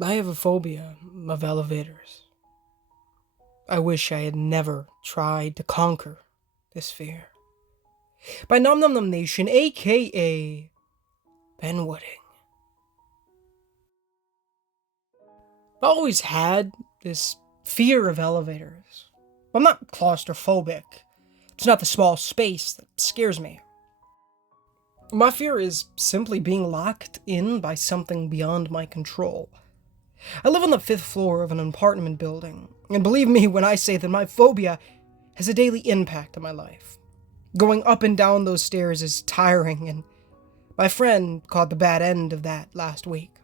I have a phobia of elevators. I wish I had never tried to conquer this fear. By Nom Nom Nom Nation, aka Ben Wooding. I always had this fear of elevators. I'm not claustrophobic. It's not the small space that scares me. My fear is simply being locked in by something beyond my control. I live on the 5th floor of an apartment building, and believe me when I say that my phobia has a daily impact on my life. Going up and down those stairs is tiring, and my friend caught the bad end of that last week.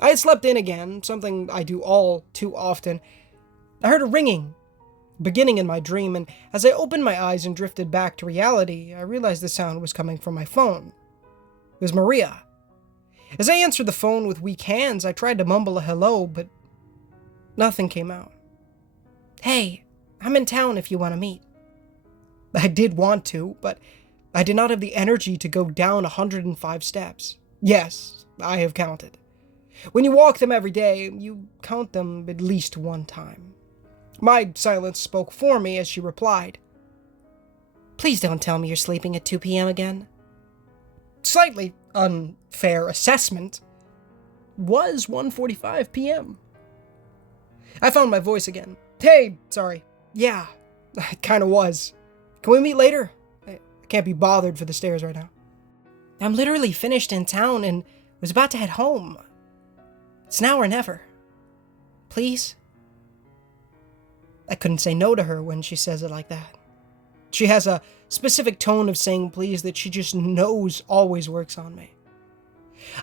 I had slept in again, something I do all too often. I heard a ringing, beginning in my dream, and as I opened my eyes and drifted back to reality, I realized the sound was coming from my phone. It was Maria. As I answered the phone with weak hands, I tried to mumble a hello, but nothing came out. "Hey, I'm in town if you want to meet." I did want to, but I did not have the energy to go down 105 steps. Yes, I have counted. When you walk them every day, you count them at least one time. My silence spoke for me as she replied, "Please don't tell me you're sleeping at 2 p.m. again." Slightly unfair assessment was 1:45 p.m. I found my voice again. "Hey, sorry. Yeah, it kinda was. Can we meet later? I can't be bothered for the stairs right now." "I'm literally finished in town and was about to head home. It's now or never. Please?" I couldn't say no to her when she says it like that. She has a specific tone of saying please that she just knows always works on me.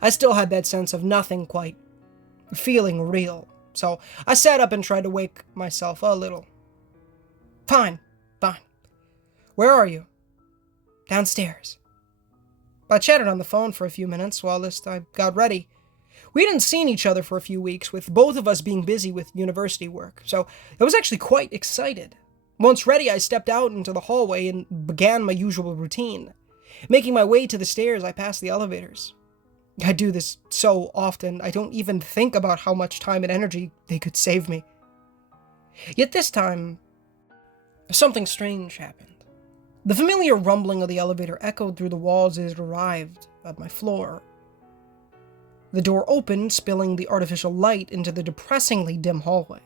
I still had that sense of nothing quite feeling real, so I sat up and tried to wake myself a little. Fine. Where are you?" "Downstairs." I chatted on the phone for a few minutes while I got ready. We hadn't seen each other for a few weeks, with both of us being busy with university work, so I was actually quite excited. Once ready, I stepped out into the hallway and began my usual routine. Making my way to the stairs, I passed the elevators. I do this so often, I don't even think about how much time and energy they could save me. Yet this time, something strange happened. The familiar rumbling of the elevator echoed through the walls as it arrived at my floor. The door opened, spilling the artificial light into the depressingly dim hallway.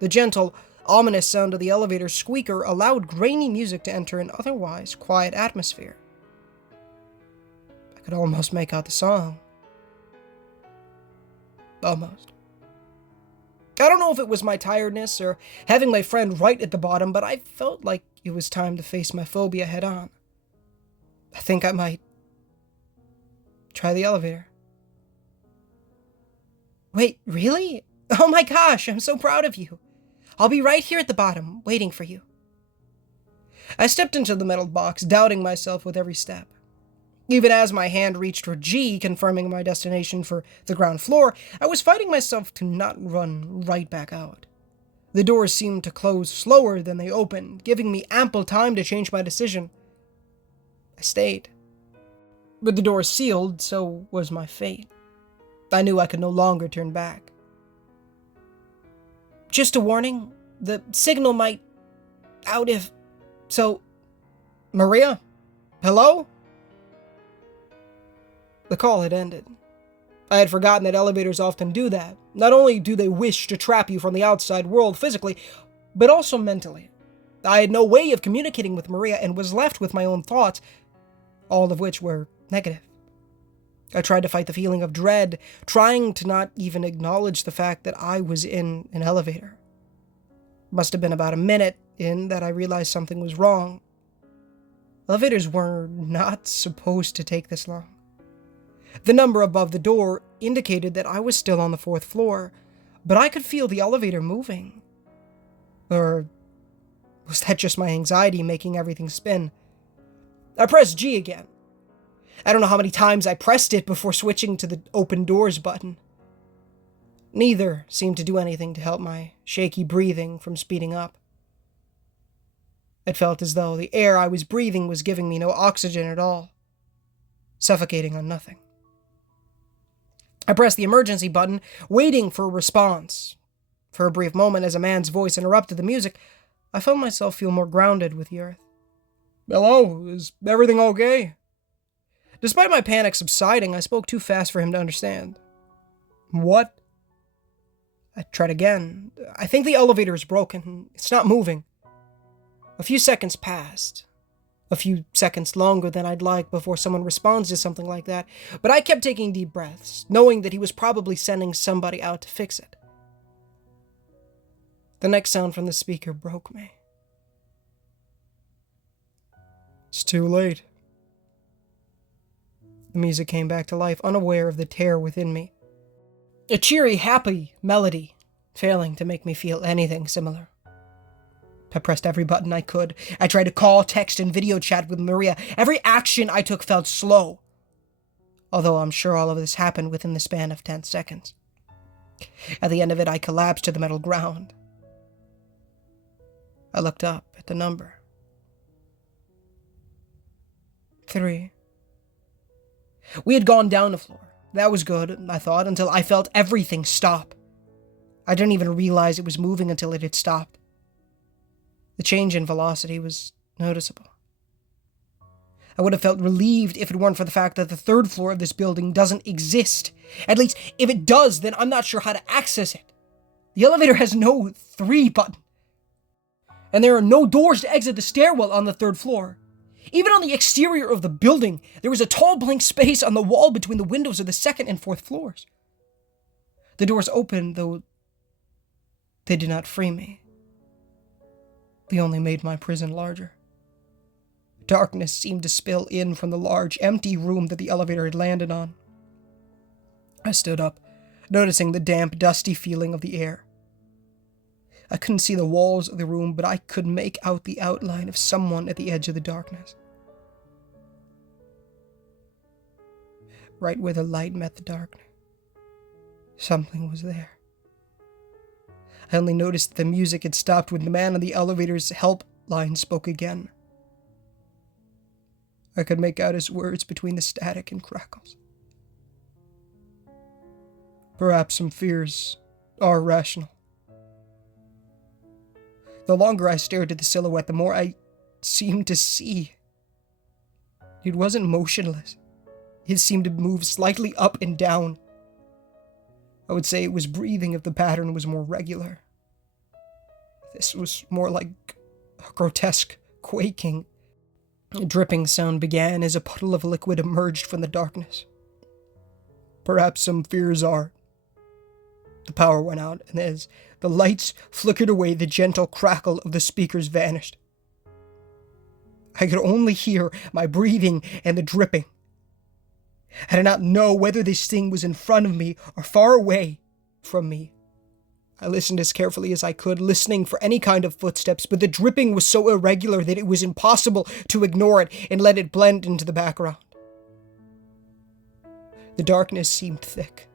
The gentle, ominous sound of the elevator squeaker allowed grainy music to enter an otherwise quiet atmosphere. I could almost make out the song. Almost. I don't know if it was my tiredness or having my friend right at the bottom, but I felt like it was time to face my phobia head on. I think I might try the elevator. "Wait, really? Oh my gosh, I'm so proud of you. I'll be right here at the bottom, waiting for you." I stepped into the metal box, doubting myself with every step. Even as my hand reached for G, confirming my destination for the ground floor, I was fighting myself to not run right back out. The doors seemed to close slower than they opened, giving me ample time to change my decision. I stayed. With the doors sealed, so was my fate. I knew I could no longer turn back. "Just a warning, the signal might out if... So, Maria? Hello?" The call had ended. I had forgotten that elevators often do that. Not only do they wish to trap you from the outside world physically, but also mentally. I had no way of communicating with Maria and was left with my own thoughts, all of which were negative. I tried to fight the feeling of dread, trying to not even acknowledge the fact that I was in an elevator. It must have been about a minute in that I realized something was wrong. Elevators were not supposed to take this long. The number above the door indicated that I was still on the 4th floor, but I could feel the elevator moving. Or was that just my anxiety making everything spin? I pressed G again. I don't know how many times I pressed it before switching to the open doors button. Neither seemed to do anything to help my shaky breathing from speeding up. It felt as though the air I was breathing was giving me no oxygen at all, suffocating on nothing. I pressed the emergency button, waiting for a response. For a brief moment, as a man's voice interrupted the music, I felt myself feel more grounded with the earth. "Hello, is everything okay?" Despite my panic subsiding, I spoke too fast for him to understand. "What?" I tried again. "I think the elevator is broken. It's not moving." A few seconds passed. A few seconds longer than I'd like before someone responds to something like that, but I kept taking deep breaths, knowing that he was probably sending somebody out to fix it. The next sound from the speaker broke me. "It's too late." The music came back to life, unaware of the terror within me. A cheery, happy melody, failing to make me feel anything similar. I pressed every button I could. I tried to call, text, and video chat with Maria. Every action I took felt slow, although I'm sure all of this happened within the span of 10 seconds. At the end of it, I collapsed to the metal ground. I looked up at the number. 3. We had gone down a floor. That was good, I thought, until I felt everything stop. I didn't even realize it was moving until it had stopped. The change in velocity was noticeable. I would have felt relieved if it weren't for the fact that the third floor of this building doesn't exist. At least, if it does, then I'm not sure how to access it. The elevator has no 3 button. And there are no doors to exit the stairwell on the third floor. Even on the exterior of the building, there was a tall blank space on the wall between the windows of the second and fourth floors. The doors opened, though they did not free me. They only made my prison larger. Darkness seemed to spill in from the large, empty room that the elevator had landed on. I stood up, noticing the damp, dusty feeling of the air. I couldn't see the walls of the room, but I could make out the outline of someone at the edge of the darkness. Right where the light met the darkness, something was there. I only noticed that the music had stopped when the man on the elevator's help line spoke again. I could make out his words between the static and crackles. "Perhaps some fears are rational." The longer I stared at the silhouette, the more I seemed to see. It wasn't motionless. It seemed to move slightly up and down. I would say it was breathing if the pattern was more regular. This was more like a grotesque quaking. A dripping sound began as a puddle of liquid emerged from the darkness. "Perhaps some fears are." The power went out, and as the lights flickered away, the gentle crackle of the speakers vanished. I could only hear my breathing and the dripping. I did not know whether this thing was in front of me or far away from me. I listened as carefully as I could, listening for any kind of footsteps, but the dripping was so irregular that it was impossible to ignore it and let it blend into the background. The darkness seemed thick,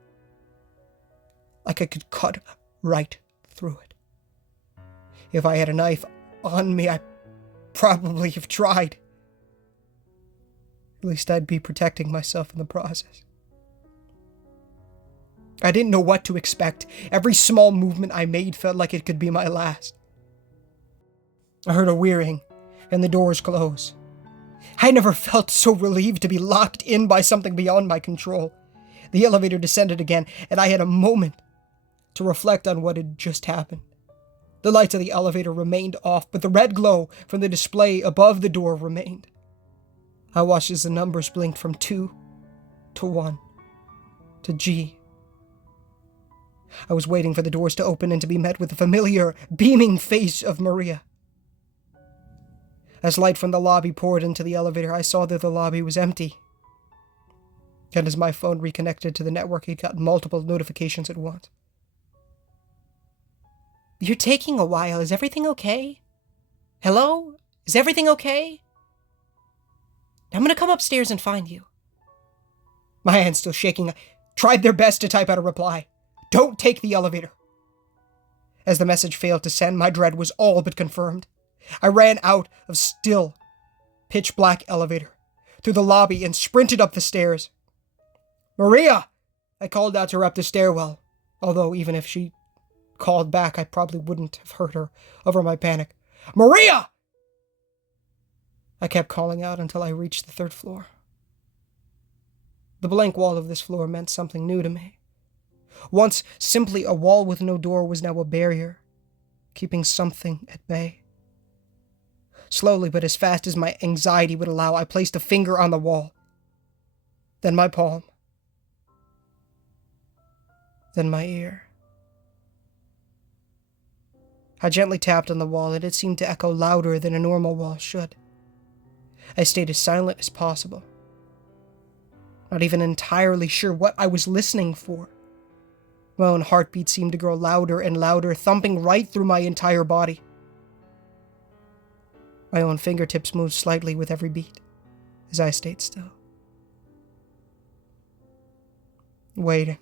like I could cut right through it. If I had a knife on me, I'd probably have tried. At least I'd be protecting myself in the process. I didn't know what to expect. Every small movement I made felt like it could be my last. I heard a whirring, and the doors close. I never felt so relieved to be locked in by something beyond my control. The elevator descended again, and I had a moment to reflect on what had just happened. The lights of the elevator remained off, but the red glow from the display above the door remained. I watched as the numbers blinked from 2 to 1 to G. I was waiting for the doors to open and to be met with the familiar, beaming face of Maria. As light from the lobby poured into the elevator, I saw that the lobby was empty. And as my phone reconnected to the network, it got multiple notifications at once. "You're taking a while. Is everything okay? Hello? Is everything okay? I'm gonna come upstairs and find you." My hands still shaking, I tried their best to type out a reply. "Don't take the elevator." As the message failed to send, my dread was all but confirmed. I ran out of still, pitch-black elevator, through the lobby, and sprinted up the stairs. "Maria! I called out to her up the stairwell, although even if she called back, I probably wouldn't have heard her over my panic. Maria! I kept calling out until I reached the 3rd floor. The blank wall of this floor meant something new to me. Once simply a wall with no door was now a barrier, keeping something at bay. Slowly, but as fast as my anxiety would allow, I placed a finger on the wall, then my palm, then my ear. I gently tapped on the wall, and it seemed to echo louder than a normal wall should. I stayed as silent as possible, not even entirely sure what I was listening for. My own heartbeat seemed to grow louder and louder, thumping right through my entire body. My own fingertips moved slightly with every beat, as I stayed still. Waiting.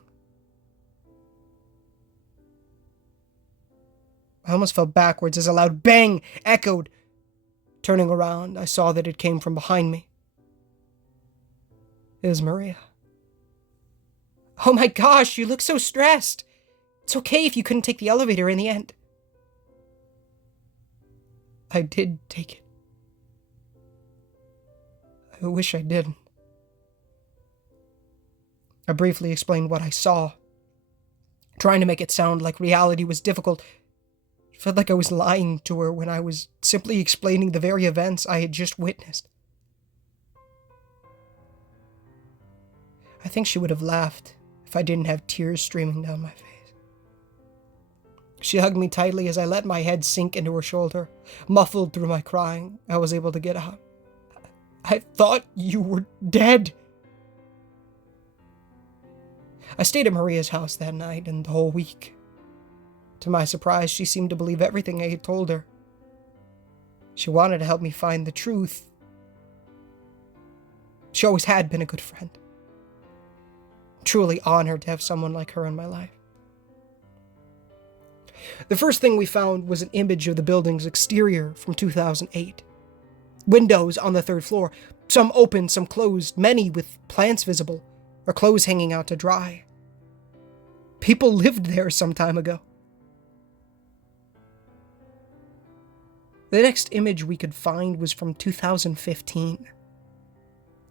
I almost fell backwards as a loud bang echoed. Turning around, I saw that it came from behind me. It was Maria. Oh my gosh, you look so stressed. It's okay if you couldn't take the elevator in the end. I did take it. I wish I didn't. I briefly explained what I saw, trying to make it sound like reality was difficult. It felt like I was lying to her when I was simply explaining the very events I had just witnessed. I think she would have laughed if I didn't have tears streaming down my face. She hugged me tightly as I let my head sink into her shoulder. Muffled through my crying, I was able to get out. I thought you were dead. I stayed at Maria's house that night and the whole week. To my surprise, she seemed to believe everything I had told her. She wanted to help me find the truth. She always had been a good friend. Truly honored to have someone like her in my life. The first thing we found was an image of the building's exterior from 2008. Windows on the 3rd floor, some open, some closed, many with plants visible, or clothes hanging out to dry. People lived there some time ago. The next image we could find was from 2015.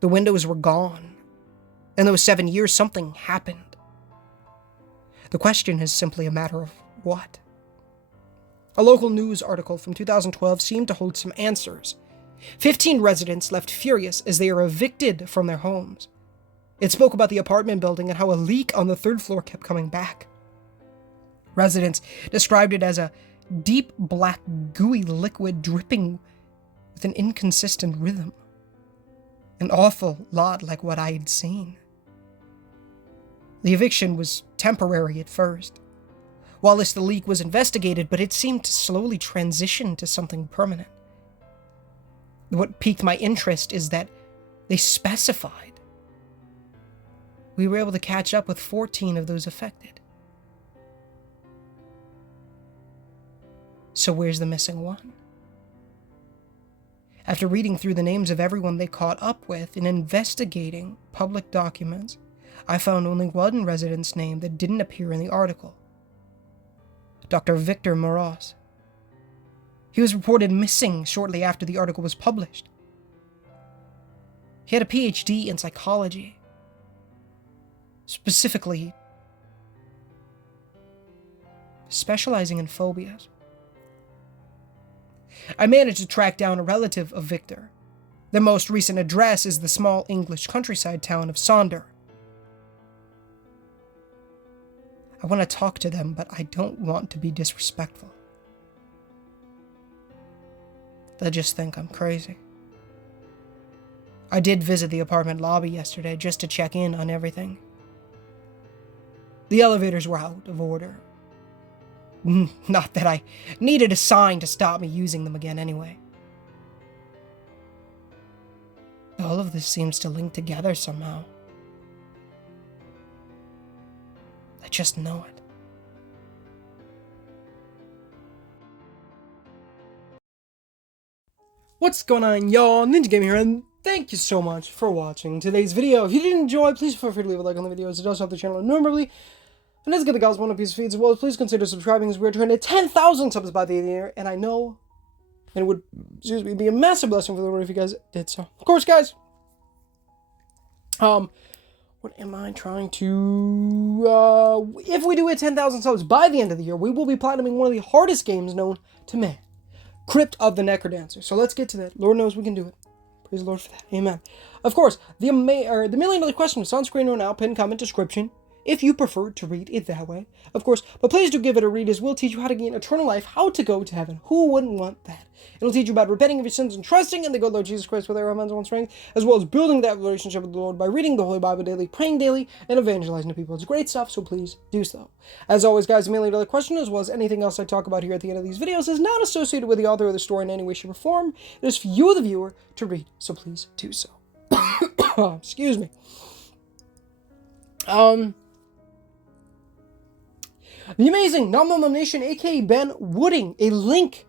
The windows were gone. In those 7 years, something happened. The question is simply a matter of what? A local news article from 2012 seemed to hold some answers. 15 residents left furious as they were evicted from their homes. It spoke about the apartment building and how a leak on the 3rd floor kept coming back. Residents described it as a deep black gooey liquid dripping with an inconsistent rhythm. An awful lot like what I had seen. The eviction was temporary at first. Whilst the leak was investigated, but it seemed to slowly transition to something permanent. What piqued my interest is that they specified. We were able to catch up with 14 of those affected. So where's the missing one? After reading through the names of everyone they caught up with and investigating public documents, I found only one resident's name that didn't appear in the article. Dr. Victor Moraz. He was reported missing shortly after the article was published. He had a PhD in psychology. Specifically, specializing in phobias. I managed to track down a relative of Victor. Their most recent address is the small English countryside town of Sonder. I want to talk to them, but I don't want to be disrespectful. They'll just think I'm crazy. I did visit the apartment lobby yesterday just to check in on everything. The elevators were out of order. Not that I needed a sign to stop me using them again anyway. All of this seems to link together somehow. I just know it. What's going on, y'all? Ninja Gaming here, and thank you so much for watching today's video. If you did enjoy, please feel free to leave a like on the video, as it does help the channel enormously. And let's get the gospel on a piece of feeds as well. Please consider subscribing, as we're trying to 10,000 subs by the end of the year. And I know it would, be a massive blessing for the Lord if you guys did so. Of course, guys. What am I trying to, if we do hit 10,000 subs by the end of the year, we will be platinuming one of the hardest games known to man, Crypt of the Necrodancer. So let's get to that. Lord knows we can do it. Praise the Lord for that. Amen. Of course, the $1,000,000 question is on screen right now, pinned comment description, if you prefer to read it that way, of course. But please do give it a read, as we'll teach you how to gain eternal life, how to go to heaven. Who wouldn't want that? It'll teach you about repenting of your sins and trusting in the good Lord Jesus Christ with our minds and strength, as well as building that relationship with the Lord by reading the Holy Bible daily, praying daily, and evangelizing to people. It's great stuff, so please do so. As always, guys, the $1,000,000 question, as well as anything else I talk about here at the end of these videos, is not associated with the author of the story in any way, shape, or form. It is for you, the viewer, to read, so please do so. Excuse me. The amazing Nom Nom Nom Nation, aka Ben Wooding, a link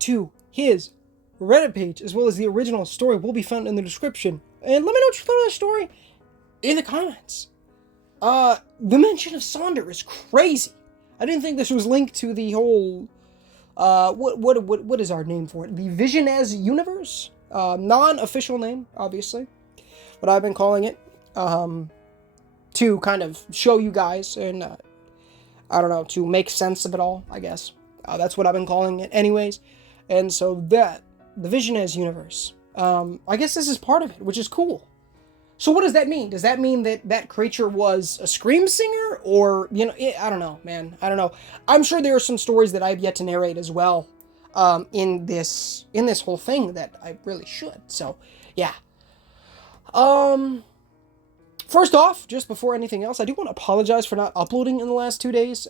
to his Reddit page, as well as the original story, will be found in the description. And let me know what you thought of the story in the comments. The mention of Sonder is crazy. I didn't think this was linked to the whole, what is our name for it? The Vision as Universe? Non-official name, obviously. But I've been calling it, to kind of show you guys and, I don't know, to make sense of it all, I guess. That's what I've been calling it anyways. And so the Vision as Universe, I guess this is part of it, which is cool. So what does that mean? Does that mean that that creature was a scream singer? Or, you know, I don't know, man. I don't know. I'm sure there are some stories that I've yet to narrate as well, in this whole thing that I really should. So, yeah. First off, just before anything else, I do want to apologize for not uploading in the last 2 days.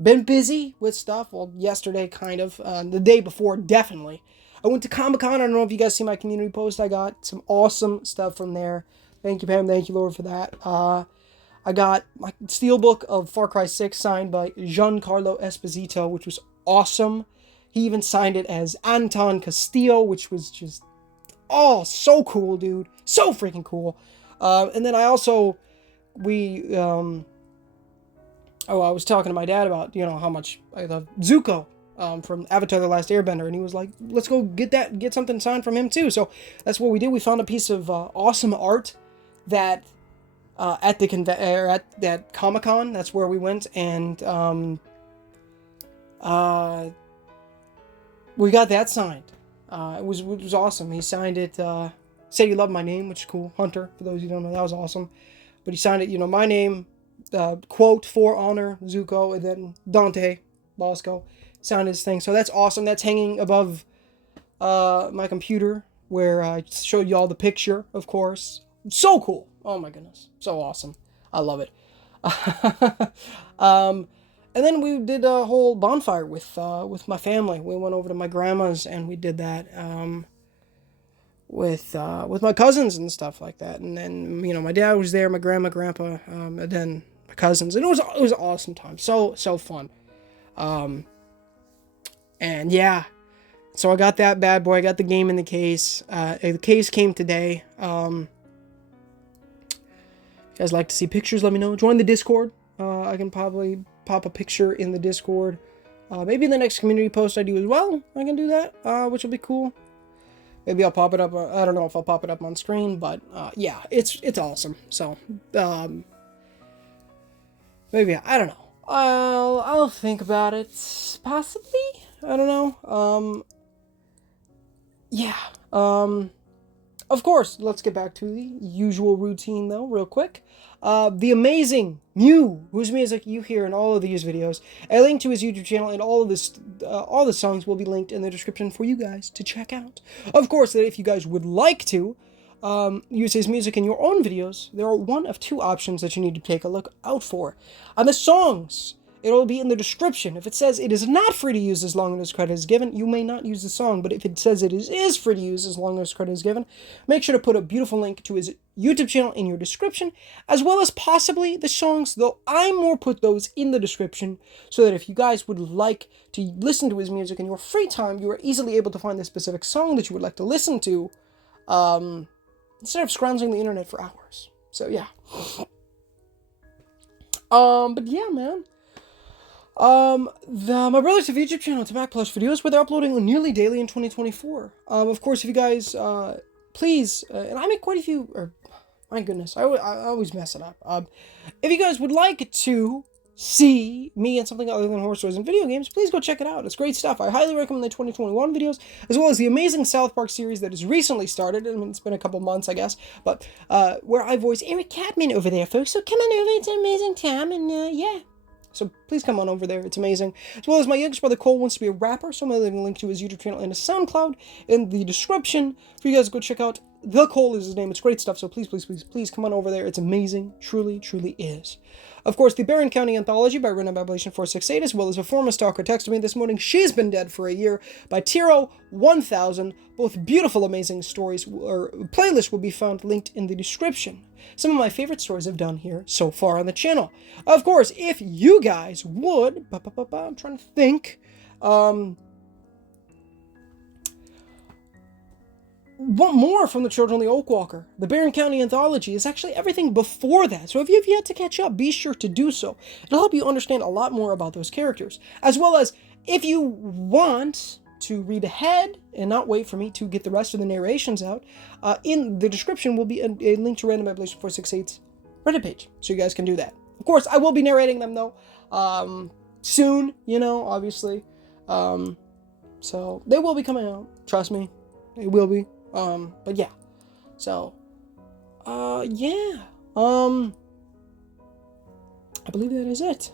Been busy with stuff. Well, yesterday, kind of. The day before, definitely. I went to Comic-Con. I don't know if you guys see my community post. I got some awesome stuff from there. Thank you, Pam. Thank you, Lord, for that. I got my steelbook of Far Cry 6 signed by Giancarlo Esposito, which was awesome. He even signed it as Anton Castillo, which was just, oh, so cool, dude. So freaking cool. And then I also, I was talking to my dad about, you know, how much I love Zuko, from Avatar The Last Airbender, and he was like, let's go get something signed from him too. So that's what we did. We found a piece of, awesome art that, at that Comic-Con, that's where we went, and, we got that signed. It was awesome. He signed it, said he loved my name, which is cool. Hunter, for those who don't know, that was awesome. But he signed it, you know, my name, quote, for honor, Zuko, and then Dante Bosco signed his thing. So that's awesome. That's hanging above my computer, where I showed you all the picture, of course. So cool. Oh my goodness. So awesome. I love it. And then we did a whole bonfire with my family. We went over to my grandma's and we did that, with my cousins and stuff like that. And then, you know, my dad was there, my grandma, grandpa, and then my cousins, and it was an awesome time. So fun. And yeah, so I got that bad boy. I got the game in the case. The case came today. If you guys like to see pictures, let me know. Join the Discord. I can probably pop a picture in the Discord. Maybe in the next community post I do as well, I can do that, which will be cool. Maybe I'll pop it up. I don't know if I'll pop it up on screen, but yeah, it's awesome. So maybe, I don't know. I'll think about it. Possibly, I don't know. Yeah. Of course, let's get back to the usual routine though, real quick. The amazing Mew, whose music you hear in all of these videos, a link to his YouTube channel, and all of this, all the songs will be linked in the description for you guys to check out. Of course, that if you guys would like to use his music in your own videos, there are one of two options that you need to take a look out for. On the songs, it'll be in the description. If it says it is not free to use as long as credit is given, you may not use the song. But if it says it is free to use as long as credit is given, make sure to put a beautiful link to his YouTube channel in your description, as well as possibly the songs, though I more put those in the description, so that if you guys would like to listen to his music in your free time, you are easily able to find the specific song that you would like to listen to, instead of scrounging the internet for hours. So yeah. But yeah, man. My Brothers of Egypt channel, it's Mac Plus videos, where they're uploading nearly daily in 2024. Of course, if you guys, please, and I make quite a few, or, my goodness, I always mess it up. If you guys would like to see me in something other than horror stories and video games, please go check it out. It's great stuff. I highly recommend the 2021 videos, as well as the amazing South Park series that has recently started. I mean, it's been a couple months, I guess, but, where I voice Eric Cadman over there, folks, so come on over, it's an amazing time, and, yeah. So please come on over there. It's amazing. As well as my youngest brother Cole wants to be a rapper, so I'm going to leave a link to his YouTube channel and his SoundCloud in the description for you guys to go check out. The Cole is his name. It's great stuff, so please, please, please, please come on over there. It's amazing. Truly, truly is. Of course, the Barron County Anthology by Random Babylation 468, as well as a former stalker texted me this morning, She's Been Dead for a Year by Tiro 1000. Both beautiful, amazing stories, or playlists will be found linked in the description. Some of my favorite stories I've done here so far on the channel. Of course, if you guys would, I'm trying to think, want more from the Children of the Oakwalker, the Barron County Anthology is actually everything before that. So if you've yet to catch up, be sure to do so. It'll help you understand a lot more about those characters. As well as, if you want to read ahead and not wait for me to get the rest of the narrations out, in the description will be a link to Random Babylation 468's Reddit page, so you guys can do that. Of course, I will be narrating them, though, soon, obviously. So they will be coming out. Trust me, they will be. But yeah. So, yeah. I believe that is it.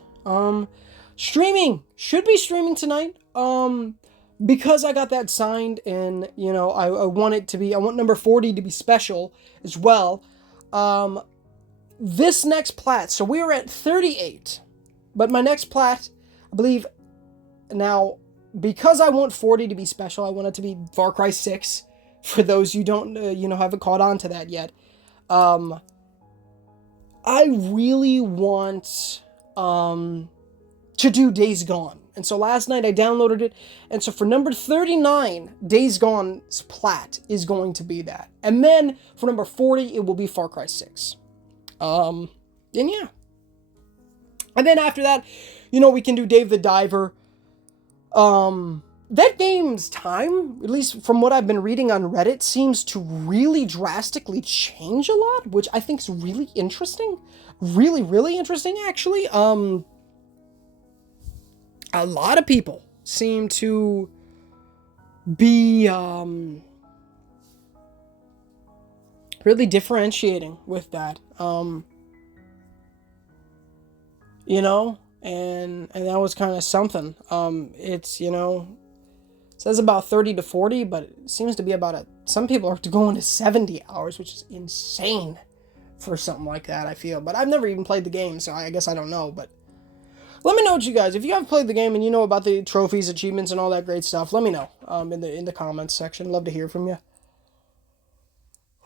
Streaming. Should be streaming tonight. Because I got that signed and, I want it to be, I want number 40 to be special as well. This next plat, so we are at 38, but my next plat, I believe, now, because I want 40 to be special, I want it to be Far Cry 6, for those you don't, haven't caught on to that yet. I really want, to do Days Gone. And so last night I downloaded it. And so for number 39, Days Gone's plat is going to be that. And then for number 40, it will be Far Cry 6. And yeah. And then after that, we can do Dave the Diver. That game's time, at least from what I've been reading on Reddit, seems to really drastically change a lot, which I think is really interesting. Really, really interesting, actually. A lot of people seem to be really differentiating with that. And that was kind of something. It's, says about 30 to 40, but it seems to be about some people are going to 70 hours, which is insane for something like that, I feel. But I've never even played the game, so I guess I don't know, but let me know what you guys, if you have played the game and you know about the trophies, achievements, and all that great stuff, let me know in the comments section. Love to hear from you.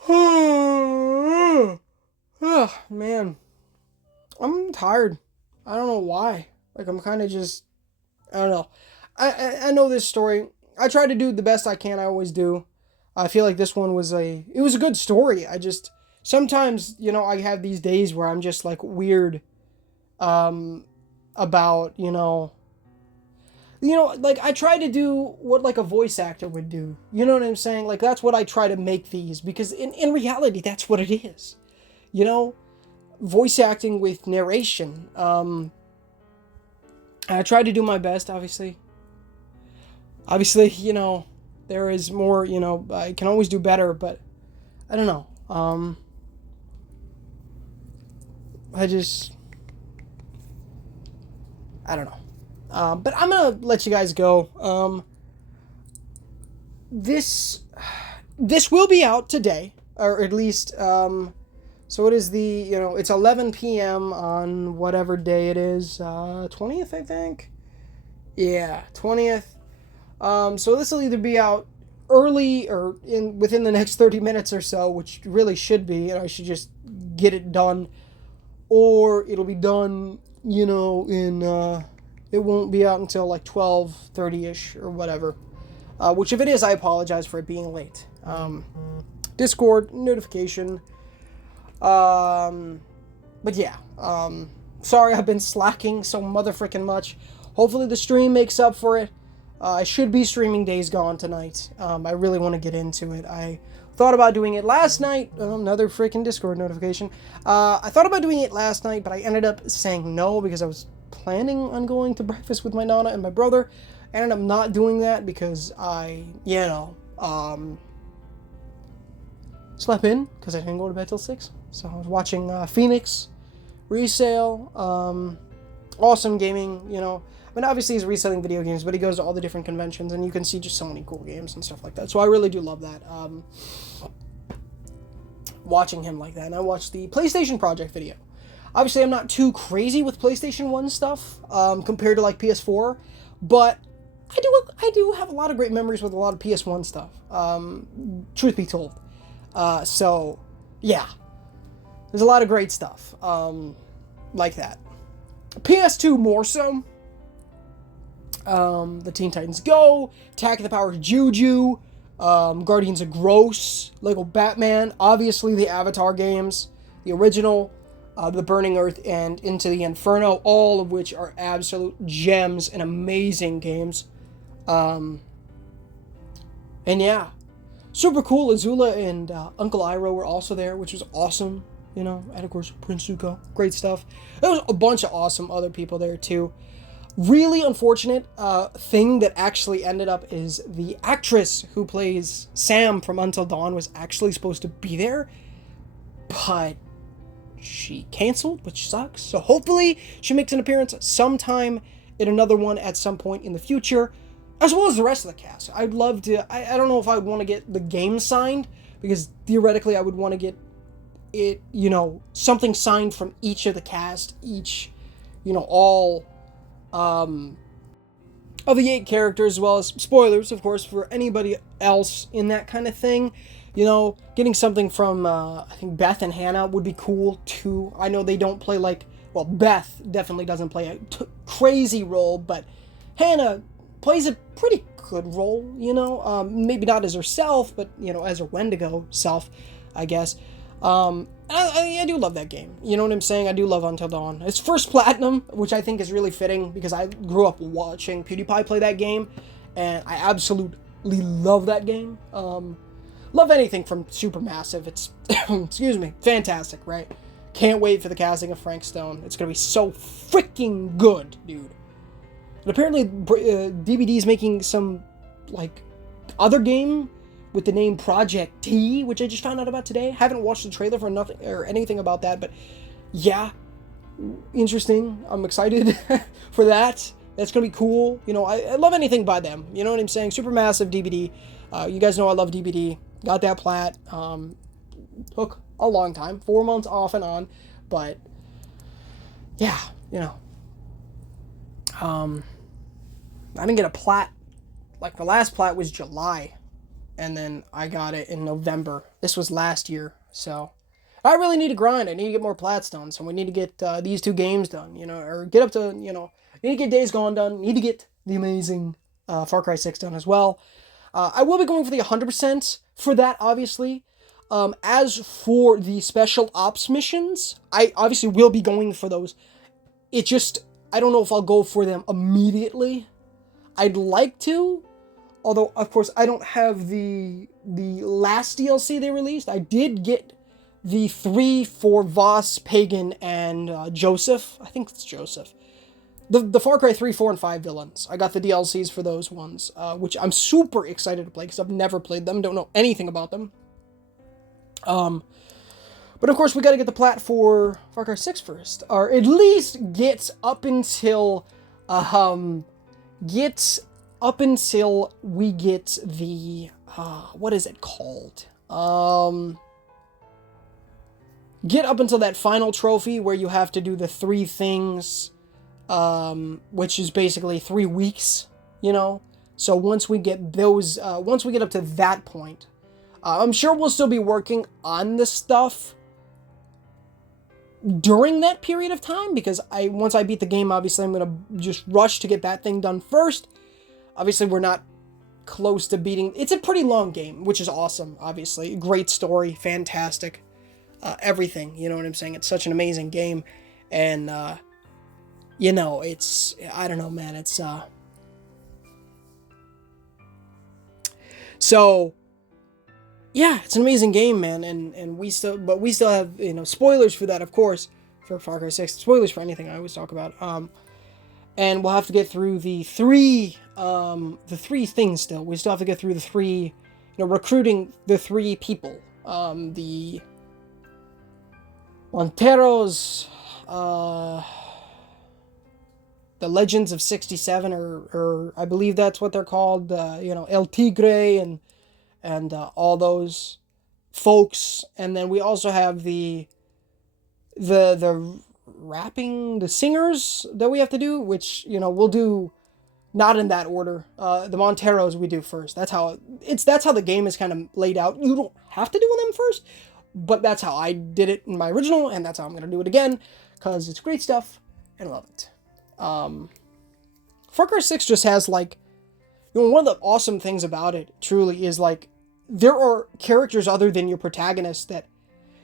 Oh, man. I'm tired. I don't know why. Like, I'm kind of just, I don't know. I know this story. I try to do the best I can. I always do. I feel like this one was it was a good story. I just, sometimes, I have these days where I'm just, like, weird, about, like, I try to do what, like, a voice actor would do. You know what I'm saying? Like, that's what I try to make these, because in reality, that's what it is. Voice acting with narration. I try to do my best, obviously. Obviously, there is more, I can always do better, but I don't know. I don't know. But I'm going to let you guys go. This will be out today, or at least, so it is it's 11 p.m. on whatever day it is, 20th, I think? Yeah, 20th. So this will either be out early or within the next 30 minutes or so, which really should be, and I should just get it done, or it'll be done, it won't be out until like 12:30ish or whatever, which if it is, I apologize for it being late. Discord notification. But yeah, sorry I've been slacking so motherfucking much. Hopefully the stream makes up for it. I should be streaming Days Gone tonight. I really want to get into it. I thought about doing it last night. Another freaking Discord notification. I thought about doing it last night, but I ended up saying no because I was planning on going to breakfast with my Nana and my brother. I ended up not doing that because I, slept in because I didn't go to bed till 6. So I was watching Phoenix Resale. Awesome gaming, I mean, obviously he's reselling video games, but he goes to all the different conventions, and you can see just so many cool games and stuff like that. So I really do love that. Watching him like that. And I watched the PlayStation Project video. Obviously, I'm not too crazy with PlayStation 1 stuff compared to, like, PS4, but I do have a lot of great memories with a lot of PS1 stuff, truth be told. So, yeah. There's a lot of great stuff like that. PS2 more so. The Teen Titans Go, Attack of the Power Juju, Guardians of Gross, Lego Batman, obviously the Avatar games, the original, The Burning Earth, and Into the Inferno, all of which are absolute gems and amazing games. And yeah, super cool. Azula and Uncle Iroh were also there, which was awesome, and of course Prince Zuko, great stuff. There was a bunch of awesome other people there too. Really unfortunate thing that actually ended up is the actress who plays Sam from Until Dawn was actually supposed to be there, but she canceled, which sucks. So hopefully she makes an appearance sometime in another one at some point in the future, as well as the rest of the cast. I'd love to, I don't know if I would want to get the game signed, because theoretically I would want to get it, something signed from each of the cast, all of the 8 characters, as well as spoilers, of course, for anybody else in that kind of thing. Getting something from, I think Beth and Hannah would be cool, too. I know they don't play Beth definitely doesn't play a crazy role, but Hannah plays a pretty good role, maybe not as herself, but, as her Wendigo self, I guess. I do love that game. You know what I'm saying? I do love Until Dawn. It's first platinum, which I think is really fitting because I grew up watching PewDiePie play that game, and I absolutely love that game. Love anything from Supermassive. It's, excuse me, fantastic, right? Can't wait for the casting of Frank Stone. It's gonna be so freaking good, dude. And apparently, DBD's making some, other game with the name Project T, which I just found out about today. Haven't watched the trailer for nothing or anything about that, but yeah, interesting. I'm excited for that. That's gonna be cool. I love anything by them. You know what I'm saying? Supermassive DBD. You guys know I love DBD. Got that plat. Took a long time, 4 months off and on, but yeah, I didn't get a plat. The last plat was July. And then I got it in November. This was last year, so I really need to grind. I need to get more plats done, so we need to get these 2 games done, or get up to, need to get Days Gone done, need to get the amazing Far Cry 6 done as well. I will be going for the 100% for that, obviously. As for the special ops missions, I obviously will be going for those. It just, I don't know if I'll go for them immediately. I'd like to. Although, of course, I don't have the last DLC they released. I did get the 3 for Voss, Pagan, and Joseph. I think it's Joseph. The Far Cry 3, 4, and 5 villains. I got the DLCs for those ones, which I'm super excited to play because I've never played them, don't know anything about them. But of course, we got to get the plat for Far Cry 6 first, or at least get up until we get the, what is it called? Get up until that final trophy where you have to do the 3 things, which is basically 3 weeks, So once we get those, once we get up to that point, I'm sure we'll still be working on the stuff during that period of time, because once I beat the game, obviously I'm going to just rush to get that thing done first. Obviously, we're not close to beating. It's a pretty long game, which is awesome, obviously. Great story, fantastic. Everything, you know what I'm saying? It's such an amazing game. And, you know, it's, I don't know, man, it's, so, yeah, it's an amazing game, man, and we still have, you know, spoilers for that, of course, for Far Cry 6, spoilers for anything I always talk about, and we'll have to get through the three things still. We still have to get through the three, you know, recruiting the three people, the Monteros, the Legends of 67, or I believe that's what they're called, you know, El Tigre, and all those folks, and then we also have the rapping, the singers that we have to do, which, you know, we'll do not in that order. The Monteros we do first. That's how the game is kind of laid out. You don't have to do them first, but that's how I did it in my original, and that's how I'm gonna do it again, because it's great stuff and I love it. Far Cry 6 just has, like, you know, one of the awesome things about it truly is, like, there are characters other than your protagonist that,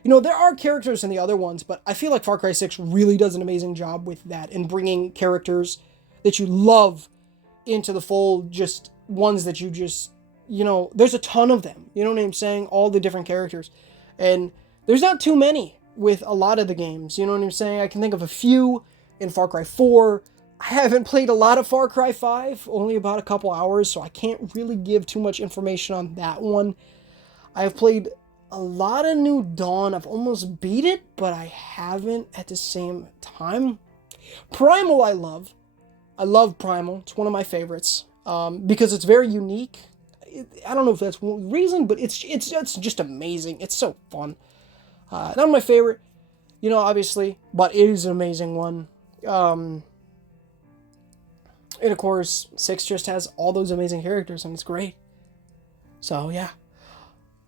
you know, there are characters in the other ones, but I feel like Far Cry 6 really does an amazing job with that, in bringing characters that you love into the fold, just ones that you just, you know, there's a ton of them, you know what I'm saying, all the different characters, and there's not too many with a lot of the games, you know what I'm saying. I can think of a few in Far Cry 4. I haven't played a lot of Far Cry 5, only about a couple hours, so I can't really give too much information on that one. I've played a lot of New Dawn. I've almost beat it, but I haven't at the same time. Primal I love. I love Primal. It's one of my favorites, because it's very unique. I don't know if that's one reason, but it's just amazing. It's so fun. Not my favorite, you know, obviously, but it is an amazing one. And of course, 6 just has all those amazing characters, and it's great. So, yeah.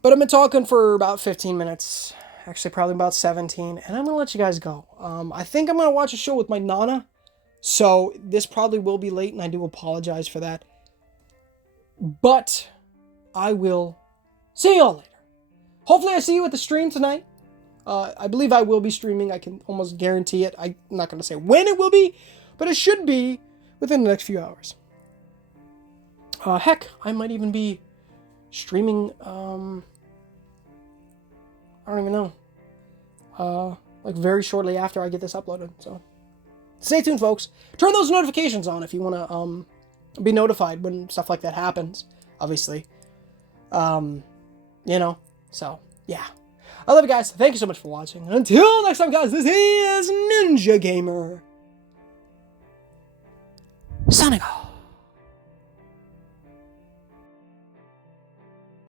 But I've been talking for about 15 minutes. Actually, probably about 17. And I'm going to let you guys go. I think I'm going to watch a show with my Nana. So, this probably will be late, and I do apologize for that. But I will see y'all later. Hopefully, I see you at the stream tonight. I believe I will be streaming. I can almost guarantee it. I'm not going to say when it will be, but it should be within the next few hours. Heck, I might even be streaming, I don't even know, like very shortly after I get this uploaded, so stay tuned, folks. Turn those notifications on if you want to, be notified when stuff like that happens, obviously. You know, so, yeah. I love you guys. Thank you so much for watching. Until next time, guys, this is Ninja Gamer, signing off.